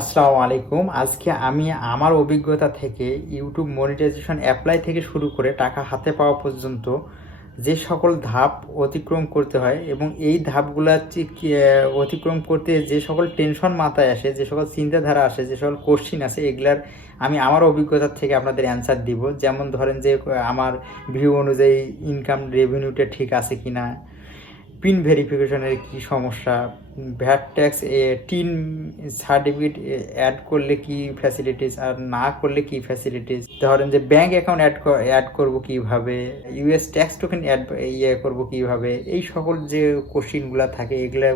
আসসালামু আলাইকুম। আজকে আমি আমার অভিজ্ঞতা থেকে ইউটিউব মনিটাইজেশন অ্যাপ্লাই থেকে শুরু করে টাকা হাতে পাওয়া পর্যন্ত যে সকল ধাপ অতিক্রম করতে হয় এবং এই ধাপগুলা কি, অতিক্রম করতে যে সকল টেনশন মাথায় আসে যে সকল চিন্তাধারা আসে যে সকল কোশ্চিন আসে এগুলার আমি আমার অভিজ্ঞতা থেকে আপনাদের অ্যান্সার দিব। যেমন ধরেন যে আমার ভিউ অনুযায়ী ইনকাম রেভিনিউটা ঠিক আছে কিনা পিন ভেরিফিকেশনের কি সমস্যা VAT tax TIN certificate add করলে কি ফ্যাসিলিটিস আর না করলে কি ফ্যাসিলিটিস ধরেন যে ব্যাংক অ্যাকাউন্ট অ্যাড অ্যাড করব কীভাবে? ইউএস ট্যাক্স টোকেন অ্যাড ইয়ে করব কীভাবে? এই সকল যে কোশ্চিনগুলো থাকে, এগুলো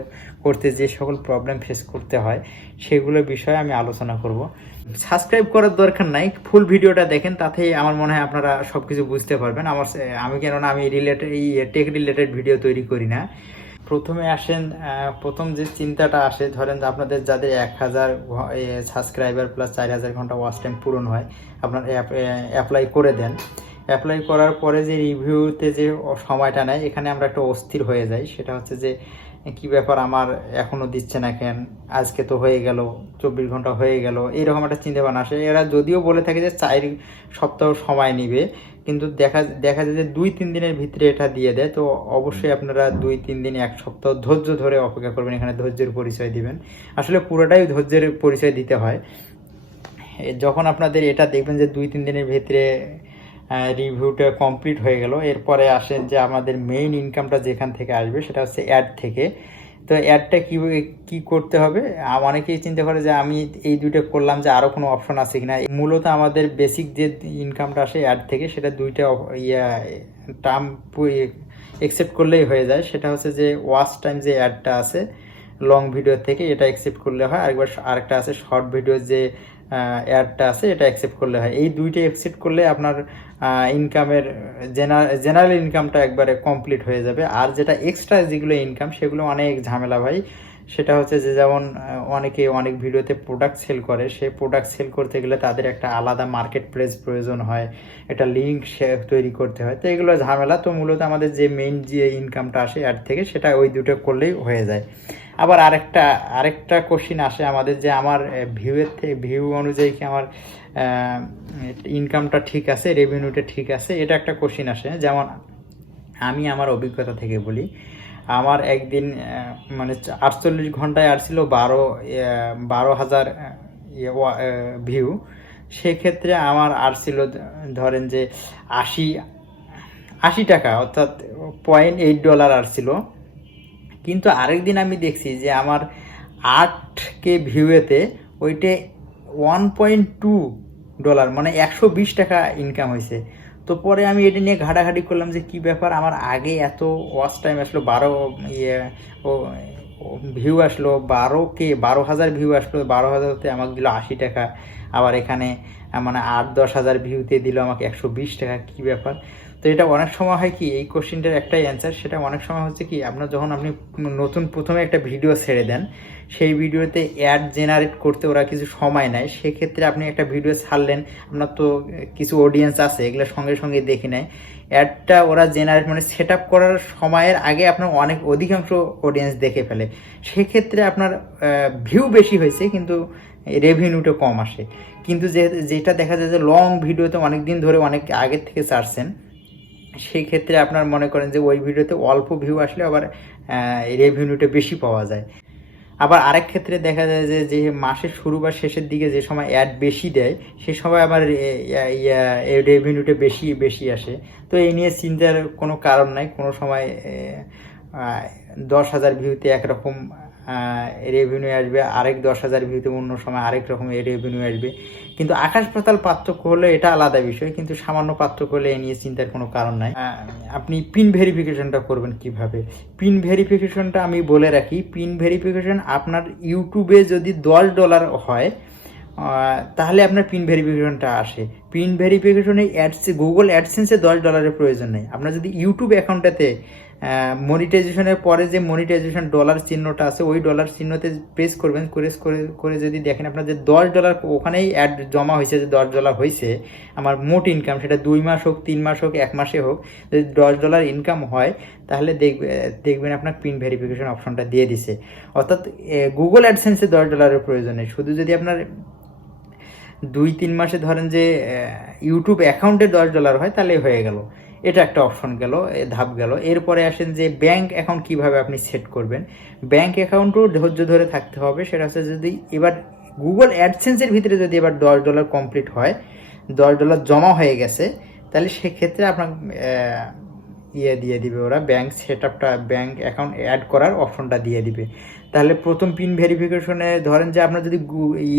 করতে যে সকল প্রবলেম ফেস করতে হয়, সেগুলো বিষয়ে আমি আলোচনা করব। সাবস্ক্রাইব করার দরকার নাই ফুল ভিডিওটা দেখেন তাতেই আমার মনে হয় আপনারা সব কিছু বুঝতে পারবেন। আমার আমি কেননা আমি রিলেটেড এই টেক রিলেটেড ভিডিও তৈরি করি না। প্রথমে আসেন প্রথম যে চিন্তাটা আসে, ধরেন আপনাদের যাদের এক হাজার সাবস্ক্রাইবার প্লাস চার হাজার ঘণ্টা ওয়াচ টাইম পূরণ হয়, আপনার অ্যাপ্লাই করে দেন। অ্যাপ্লাই করার পরে যে রিভিউতে যে সময়টা নেয়, এখানে আমরা একটু অস্থির হয়ে যাই। সেটা হচ্ছে যে কি ব্যাপার আমার এখনও দিচ্ছে না কেন? আজকে তো হয়ে গেল, চব্বিশ ঘণ্টা হয়ে গেল। এইরকম একটা চিন্তা ভাবনা আসে। এরা যদিও বলে থাকে যে চার সপ্তাহ সময় নিবে, কিন্তু দেখা দেখা যায় যে দুই, তিন দিনের ভিতরে এটা দিয়ে দেয়। তো অবশ্যই আপনারা দুই, তিন দিন, এক সপ্তাহ ধৈর্য ধরে অপেক্ষা করবেন, এখানে ধৈর্যের পরিচয় দিবেন। আসলে পুরোটাই ধৈর্যের পরিচয় দিতে হয়। যখন আপনাদের এটা দেখবেন যে দুই, তিন দিনের ভিতরে রিভিউটা কমপ্লিট হয়ে গেল। এরপরে আসেন যে আমাদের মেইন ইনকামটা যেখান থেকে আসবে সেটা হচ্ছে অ্যাড থেকে। তো অ্যাডটা কী কী করতে হবে? অনেকেই চিন্তা করে যে আমি এই দুইটা করলাম যে আরও কোনো অপশন আছে কিনা। মূলত আমাদের বেসিক যে ইনকামটা আসে অ্যাড থেকে, সেটা দুইটা ইয়া টার্ম একসেপ্ট করলেই হয়ে যায়। সেটা হচ্ছে যে ওয়াচ টাইম যে অ্যাডটা আছে লং ভিডিও থেকে, এটা অ্যাকসেপ্ট করলে হয়। আরেকবার আরেকটা আছে শর্ট ভিডিও যে অ্যাডটা আছে, এটা অ্যাকসেপ্ট করলে হয়। এই দুইটা অ্যাকসেপ্ট করলে আপনার ইনকামের জেনারেল ইনকামটা একবারে কমপ্লিট হয়ে যাবে। আর যেটা এক্সট্রা যেগুলো ইনকাম সেগুলো অনেক ঝামেলা ভাই। সেটা হচ্ছে যে যেমন অনেকে অনেক ভিডিওতে প্রোডাক্ট সেল করে। সেই প্রোডাক্ট সেল করতে গেলে তাদের একটা আলাদা মার্কেট প্লেস প্রয়োজন হয়। একটা লিঙ্ক তৈরি করতে হয়। তো এগুলো ঝামেলা। তো মূলত আমাদের যে মেইন যে ইনকামটা আসে অ্যাড থেকে, সেটা ওই দুটো করলেই হয়ে যায়। আবার আরেকটা আরেকটা কোশ্চিন আসে আমাদের যে আমার ভিউয়ের থেকে ভিউ অনুযায়ী কি আমার ইনকামটা ঠিক আছে রেভিনিউটা ঠিক আছে? এটা একটা কোশ্চিন আসে। যেমন আমি আমার অভিজ্ঞতা থেকে বলি, আমার একদিন মানে আটচল্লিশ ঘন্টায় আসছিল বারো বারো হাজার ভিউ সেক্ষেত্রে আমার আসছিল ধরেন যে আশি আশি টাকা, অর্থাৎ পয়েন্ট এইট ডলার আসছিল। কিন্তু আরেকদিন আমি দেখছি যে আমার আট কে ভিউয়েতে ওইটে ওয়ান পয়েন্ট টু ডলার মানে একশো বিশ টাকা ইনকাম হয়েছে। তো পরে আমি এটা নিয়ে ঘাটাঘাটি করলাম যে কি ব্যাপার, আমার আগে এত ওয়াচ টাইম আসলো, বারো ইয়ে ও ভিউ আসলো, বারো কে, বারো হাজার ভিউ আসলো, বারো হাজারতে আমাকে দিল আশি টাকা। আবার এখানে মানে আট, দশ হাজার ভিউতে দিল আমাকে একশো বিশ টাকা, কি ব্যাপার? তো এটা অনেক সময় হয় কি, এই কোশ্চেনটার একটাই অ্যান্সার সেটা অনেক সময় হচ্ছে কি আপনার যখন আপনি নতুন প্রথমে একটা ভিডিও ছেড়ে দেন, সেই ভিডিওতে অ্যাড জেনারেট করতে ওরা কিছু সময় নেয়, সেক্ষেত্রে আপনি একটা ভিডিও ছাড়লেন, আপনার তো কিছু অডিয়েন্স আছে, এগুলো সঙ্গে সঙ্গে দেখে নেয়। অ্যাডটা ওরা জেনারেট মানে সেট আপ করার সময়ের আগে আপনার অনেক অধিকাংশ অডিয়েন্স দেখে ফেলে। সেক্ষেত্রে আপনার ভিউ বেশি হয়েছে, কিন্তু রেভিনিউটা কম আসে। কিন্তু যে, যেটা দেখা যায় যে লং ভিডিওতে অনেক দিন ধরে অনেক আগের থেকে ছাড়ছেন সেই ক্ষেত্রে আপনার মনে করেন যে, ওই ভিডিওতে অল্প ভিউ আসলে আবার রেভিনিউটা বেশি পাওয়া যায়। আবার আরেক ক্ষেত্রে দেখা যায় যে যে মাসের শুরু বা শেষের দিকে যে সময় অ্যাড বেশি দেয়, সে সময় আবার রেভিনিউটা বেশি বেশি আসে। তো এই নিয়ে চিন্তার কোনো কারণ নাই। কোনো সময় দশ হাজার ভিউতে একরকম রেভিনিউ আসবে, আরেক দশ হাজার ভিউতে অন্য সময় আরেক রকম রেভিনিউ আসবে। কিন্তু আকাশ পাতাল পার্থক্য হলে এটা আলাদা বিষয়, কিন্তু সামান্য পার্থক্য হলে এ নিয়ে চিন্তার কোনো কারণ নাই। আপনি পিন ভেরিফিকেশনটা করবেন কীভাবে? পিন ভেরিফিকেশনটা আমি বলে রাখি পিন ভেরিফিকেশন আপনার ইউটিউবে যদি দশ ডলার হয় তাহলে আপনার পিন ভেরিফিকেশনটা আসে। পিন ভেরিফিকেশনে অ্যাডস গুগল অ্যাডসেন্সে দশ ডলারের প্রয়োজন নেই। আপনার যদি ইউটিউব অ্যাকাউন্টটাতে মনিটাইজেশনের পরে যে মনিটাইজেশন ডলার চিহ্নটা আছে, ওই ডলার চিহ্নতে প্রেস করবেন, করে করে যদি দেখেন আপনার যে দশ ডলার ওখানেই অ্যাড জমা হয়েছে, যে দশ ডলার হয়েছে, আমার মোট ইনকাম সেটা দুই মাস হোক, তিন মাস হোক, এক মাসে হোক, যদি দশ ডলার ইনকাম হয়, তাহলে দেখবে, দেখবেন আপনার পিন ভেরিফিকেশন অপশনটা দিয়ে দিছে। অর্থাৎ গুগল অ্যাডসেন্সে দশ ডলারের প্রয়োজন নেই। শুধু যদি আপনার দুই তিন মাসে ধরেন যে ইউটিউব অ্যাকাউন্টে দশ ডলার হয়, তাহলে হয়ে গেল। এটা একটা অপশন গেল ধাপ গেল। এরপরে আসেন যে ব্যাংক অ্যাকাউন্ট কীভাবে আপনি সেট করবেন? ব্যাংক অ্যাকাউন্টও ধৈর্য ধরে থাকতে হবে। সেটা হচ্ছে যদি এবার গুগল অ্যাডসেন্সের ভিতরে যদি এবার দশ ডলার কমপ্লিট হয়, দশ ডলার জমা হয়ে গেছে, তাহলে সেক্ষেত্রে আপনার ইয়ে দিয়ে দিবে ওরা। ব্যাংক সেট আপটা ব্যাংক অ্যাকাউন্ট অ্যাড করার অপশনটা দিয়ে দিবে। তাহলে প্রথম পিন ভেরিফিকেশনে ধরেন যে আপনার যদি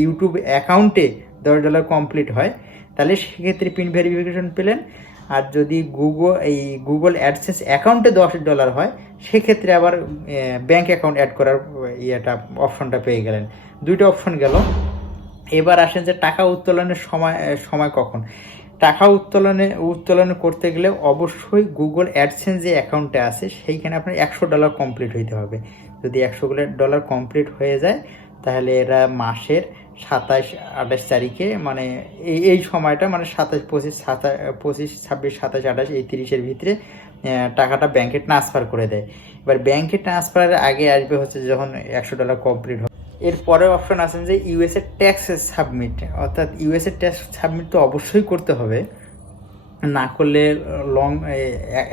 ইউটিউব অ্যাকাউন্টে দশ ডলার কমপ্লিট হয়, তাহলে সেক্ষেত্রে পিন ভেরিফিকেশন পেলেন। আর যদি গুগল এই গুগল অ্যাডসেন্স অ্যাকাউন্টে দশ ডলার হয়, সেক্ষেত্রে আবার ব্যাঙ্ক অ্যাকাউন্ট অ্যাড করার ইয়েটা অপশনটা পেয়ে গেলেন। দুইটা অপশন গেল। এবার আসেন যে টাকা উত্তোলনের সময় সময় কখন? টাকা উত্তোলনে, উত্তোলন করতে গেলে অবশ্যই গুগল অ্যাডসেন্স যে অ্যাকাউন্টে আছে, সেইখানে আপনার একশো ডলার কমপ্লিট হইতে হবে। যদি একশো ডলার কমপ্লিট হয়ে যায়, তাহলে এরা মাসের সাতাশ আঠাশ তারিখে মানে এই এই সময়টা মানে সাতাশ পঁচিশ সাতাশ পঁচিশ, ছাব্বিশ সাতাশ আঠাশ, এই তিরিশের ভিতরে টাকাটা ব্যাংকে ট্রান্সফার করে দেয়। এবার ব্যাংকে ট্রান্সফারের আগে আসবে হচ্ছে যখন একশো ডলার কমপ্লিট হবে। এর পরের অপশন আছেন যে ইউএসএ ট্যাক্স সাবমিট অর্থাৎ ইউএসএ ট্যাক্স সাবমিট তো অবশ্যই করতে হবে। না করলে লং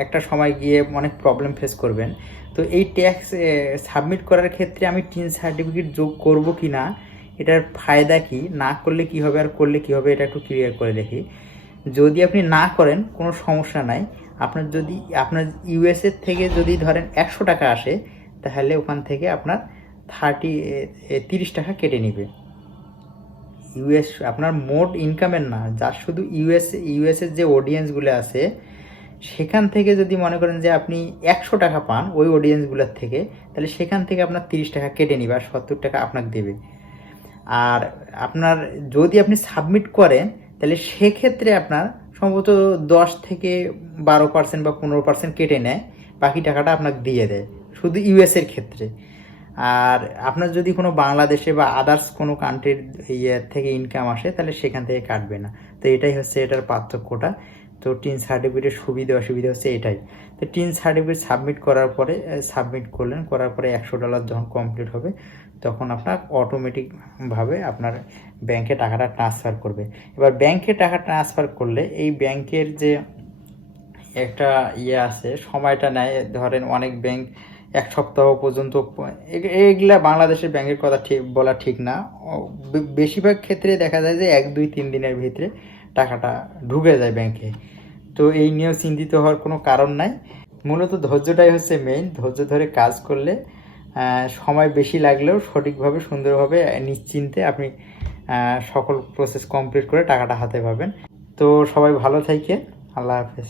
একটা সময় গিয়ে অনেক প্রবলেম ফেস করবেন। তো এই ট্যাক্স সাবমিট করার ক্ষেত্রে আমি টিন সার্টিফিকেট যোগ করব কি না, এটার ফায়দা কি? না করলে কি হবে আর করলে কি হবে, এটা একটু ক্লিয়ার করে দেখি। যদি আপনি না করেন, কোনো সমস্যা নাই। আপনার যদি, আপনার ইউএসএ থেকে যদি ধরেন একশো টাকা আসে, তাহলে ওখান থেকে আপনার থার্টি তিরিশ টাকা কেটে নেবে। ইউএস আপনার মোট ইনকামের না যার শুধু ইউএস ইউএসের যে অডিয়েন্সগুলো আছে, সেখান থেকে যদি মনে করেন যে আপনি একশো টাকা পান ওই অডিয়েন্সগুলোর থেকে, তাহলে সেখান থেকে আপনার তিরিশ টাকা কেটে নিবে আর সত্তর টাকা আপনাকে দেবে। আর আপনার যদি আপনি সাবমিট করেন, তাহলে সেক্ষেত্রে আপনার সম্ভবত দশ থেকে বারো পার্সেন্ট বা পনেরো পার্সেন্ট কেটে নেয়, বাকি টাকাটা আপনাকে দিয়ে দেয়, শুধু ইউএসের ক্ষেত্রে। আর আপনার যদি কোনো বাংলাদেশে বা আদার্স কোনো কান্ট্রির ইয়ে থেকে ইনকাম আসে, তাহলে সেখান থেকে কাটবে না। তো এটাই হচ্ছে এটার পার্থক্যটা। তো টিন সার্টিফিকেটের সুবিধা, অসুবিধা হচ্ছে এটাই। তো টিন সার্টিফিকেট সাবমিট করার পরে সাবমিট করলেন, করার পরে একশো ডলার যখন কমপ্লিট হবে, তখন আপনার অটোমেটিকভাবে আপনার ব্যাংকে টাকাটা ট্রান্সফার করবে। এবার ব্যাংকে টাকা ট্রান্সফার করলে, এই ব্যাংকের যে একটা ইয়ে আছে, সময়টা নেয়, ধরেন অনেক ব্যাংক এক সপ্তাহ পর্যন্ত এগুলা বাংলাদেশের ব্যাংকের কথা ঠিক, বলা ঠিক না। বেশিরভাগ ক্ষেত্রে দেখা যায় যে এক, দুই, তিন দিনের ভিতরে টাকাটা ঢুকে যায় ব্যাংকে। তো এই নিয়েও চিন্তিত হওয়ার কোনো কারণ নাই। মূলত ধৈর্যটাই হচ্ছে মেইন ধৈর্য ধরে কাজ করলে সময় বেশি লাগলেও সঠিকভাবে, সুন্দরভাবে নিশ্চিন্তে আপনি সকল প্রসেস কমপ্লিট করে টাকাটা হাতে পাবেন। তো সবাই ভালো থাকেন আল্লাহ হাফেজ।